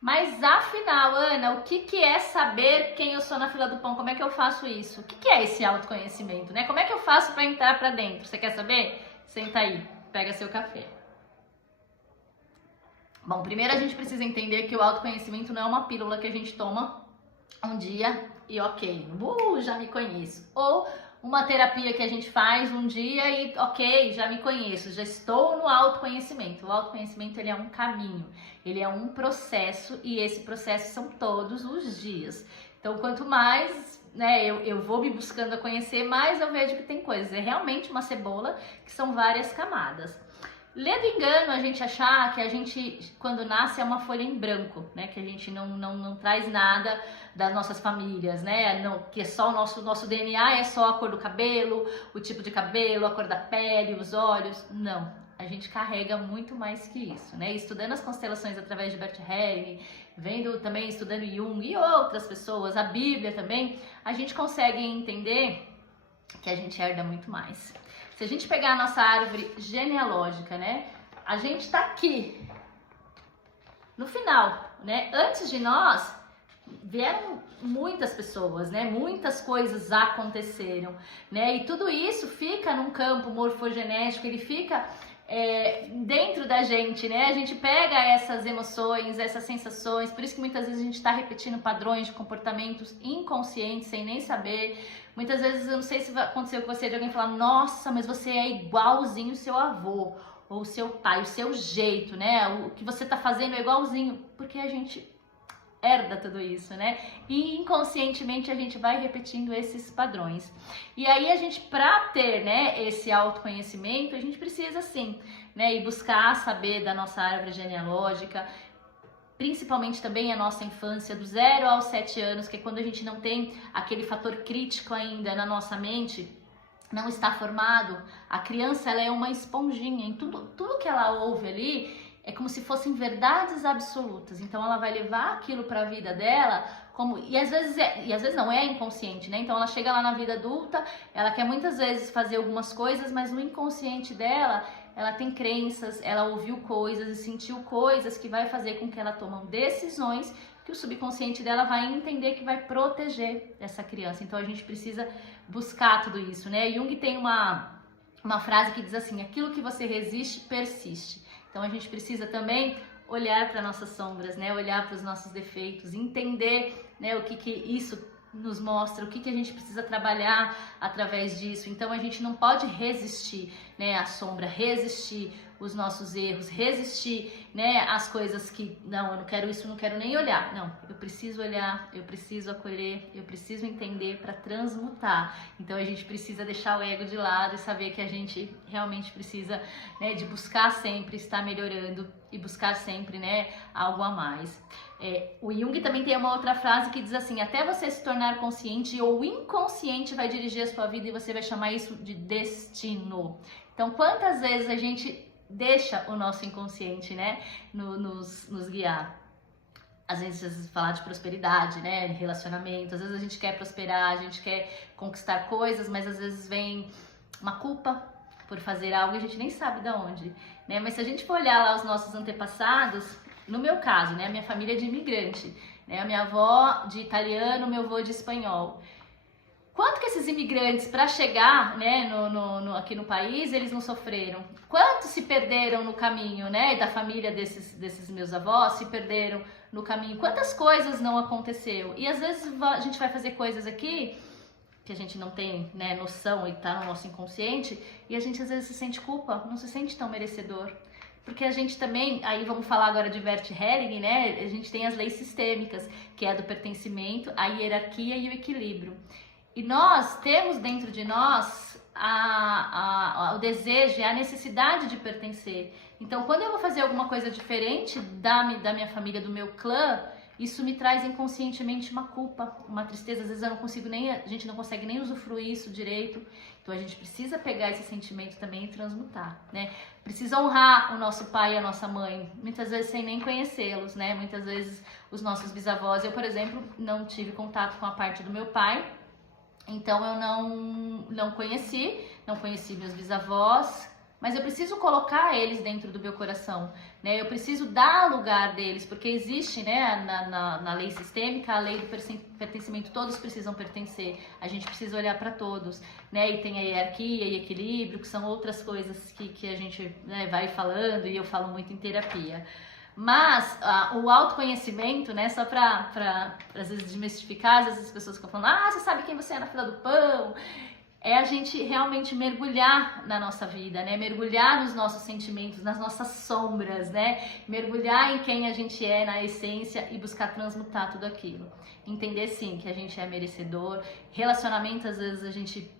Mas afinal, Ana, o que que é saber quem eu sou na fila do pão? Como é que eu faço isso? O que que é esse autoconhecimento, né? Como é que eu faço para entrar para dentro? Você quer saber? Senta aí, pega seu café. Bom, primeiro a gente precisa entender que o autoconhecimento não é uma pílula que a gente toma um dia e ok, já me conheço. Ou uma terapia que a gente faz um dia e ok, já me conheço, já estou no autoconhecimento. O autoconhecimento ele é um caminho, ele é um processo e esse processo são todos os dias. Então quanto mais eu vou me buscando a conhecer, mais eu vejo que tem coisas. É realmente uma cebola que são várias camadas. Ledo engano a gente achar que a gente, quando nasce, é uma folha em branco, né? Que a gente não traz nada das nossas famílias, né? Não, que é só o nosso DNA, é só a cor do cabelo, o tipo de cabelo, a cor da pele, os olhos. Não, a gente carrega muito mais que isso, né? Estudando as constelações através de Bert Helling, vendo também, estudando Jung e outras pessoas, a Bíblia também, a gente consegue entender que a gente herda muito mais. Se a gente pegar a nossa árvore genealógica, né? A gente tá aqui, no final, né? Antes de nós, vieram muitas pessoas, né? Muitas coisas aconteceram, né? E tudo isso fica num campo morfogenético, ele fica dentro da gente, né? A gente pega essas emoções, essas sensações, por isso que muitas vezes a gente está repetindo padrões de comportamentos inconscientes sem nem saber. Muitas vezes, eu não sei se aconteceu com você, de alguém falar, nossa, mas você é igualzinho o seu avô, ou o seu pai, o seu jeito, né? O que você tá fazendo é igualzinho, porque a gente herda tudo isso, né? E inconscientemente a gente vai repetindo esses padrões. E aí a gente, para ter, né, esse autoconhecimento, a gente precisa sim, né, ir buscar saber da nossa árvore genealógica, principalmente também a nossa infância, do 0 aos 7 anos, que é quando a gente não tem aquele fator crítico ainda na nossa mente, não está formado. A criança, ela é uma esponjinha, em tudo que ela ouve ali é como se fossem verdades absolutas. Então ela vai levar aquilo para a vida dela como e às vezes não é inconsciente, né? Então ela chega lá na vida adulta, ela quer muitas vezes fazer algumas coisas, mas no inconsciente dela, ela tem crenças, ela ouviu coisas e sentiu coisas que vai fazer com que ela tome decisões que o subconsciente dela vai entender que vai proteger essa criança. Então a gente precisa buscar tudo isso, né? Jung tem uma frase que diz assim: aquilo que você resiste, persiste. Então a gente precisa também olhar para nossas sombras, né? Olhar para os nossos defeitos, entender, né, o que isso nos mostra, o que a gente precisa trabalhar através disso. Então a gente não pode resistir, né, à sombra, resistir os nossos erros, resistir, né, às coisas que, não, eu não quero isso, não quero nem olhar. Não, eu preciso olhar, eu preciso acolher, eu preciso entender para transmutar. Então a gente precisa deixar o ego de lado e saber que a gente realmente precisa, né, de buscar sempre estar melhorando e buscar sempre, né, algo a mais. O Jung também tem uma outra frase que diz assim: até você se tornar consciente, ou inconsciente vai dirigir a sua vida e você vai chamar isso de destino. Então, quantas vezes a gente deixa o nosso inconsciente, né, nos guiar? Às vezes falar de prosperidade, né, relacionamento, às vezes a gente quer prosperar, a gente quer conquistar coisas, mas às vezes vem uma culpa por fazer algo e a gente nem sabe de onde, né? Mas se a gente for olhar lá os nossos antepassados, no meu caso, né, a minha família é de imigrante, né, a minha avó de italiano, meu avô de espanhol. Quanto que esses imigrantes, para chegar, né, aqui no país, eles não sofreram? Quantos se perderam no caminho, né, da família desses meus avós, se perderam no caminho? Quantas coisas não aconteceu? E às vezes a gente vai fazer coisas aqui que a gente não tem, né, noção e tá no nosso inconsciente, e a gente às vezes se sente culpa, não se sente tão merecedor. Porque a gente também, aí vamos falar agora de Bert Helling, né, a gente tem as leis sistêmicas, que é a do pertencimento, a hierarquia e o equilíbrio. E nós temos dentro de nós o desejo e a necessidade de pertencer. Então, quando eu vou fazer alguma coisa diferente da minha família, do meu clã, isso me traz inconscientemente uma culpa, uma tristeza. Às vezes eu não consigo a gente não consegue nem usufruir isso direito. Então a gente precisa pegar esse sentimento também e transmutar, né? Precisa honrar o nosso pai e a nossa mãe, muitas vezes sem nem conhecê-los, né? Muitas vezes os nossos bisavós, eu, por exemplo, não tive contato com a parte do meu pai, então eu não conheci meus bisavós, mas eu preciso colocar eles dentro do meu coração, né? Eu preciso dar lugar deles, porque existe, né, na lei sistêmica, a lei do pertencimento, todos precisam pertencer, a gente precisa olhar para todos, né? E tem a hierarquia e equilíbrio, que são outras coisas que a gente, né, vai falando, e eu falo muito em terapia. Mas o autoconhecimento, né, só para às vezes desmistificar, às vezes as pessoas ficam falando, você sabe quem você é na fila do pão, é a gente realmente mergulhar na nossa vida, né? Mergulhar nos nossos sentimentos, nas nossas sombras, né? Mergulhar em quem a gente é na essência e buscar transmutar tudo aquilo. Entender sim que a gente é merecedor. Relacionamento, às vezes a gente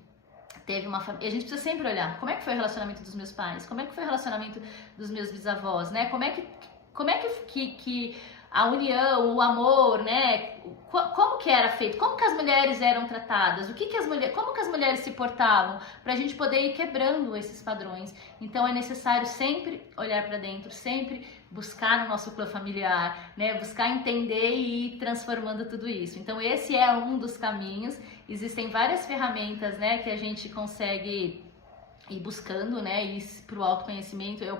teve uma família, a gente precisa sempre olhar como é que foi o relacionamento dos meus pais, como é que foi o relacionamento dos meus bisavós, né? Como é que a união, o amor, né? Como que era feito? Como que as mulheres eram tratadas? Como que as mulheres se portavam? Para a gente poder ir quebrando esses padrões. Então é necessário sempre olhar para dentro, sempre buscar no nosso clã familiar, né? Buscar entender e ir transformando tudo isso. Então esse é um dos caminhos. Existem várias ferramentas, né, que a gente consegue ir buscando, né? E para o autoconhecimento eu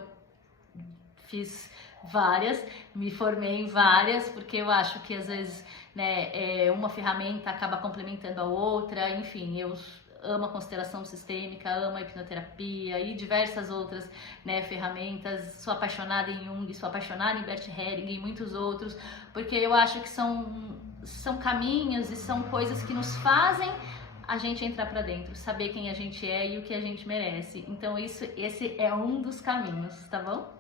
fiz várias, me formei em várias, porque eu acho que às vezes, né, uma ferramenta acaba complementando a outra. Enfim, eu amo a constelação sistêmica, amo a hipnoterapia e diversas outras, né, ferramentas. Sou apaixonada em Jung, sou apaixonada em Bert Hellinger e muitos outros, porque eu acho que são caminhos e são coisas que nos fazem a gente entrar para dentro, saber quem a gente é e o que a gente merece. Então esse é um dos caminhos, tá bom?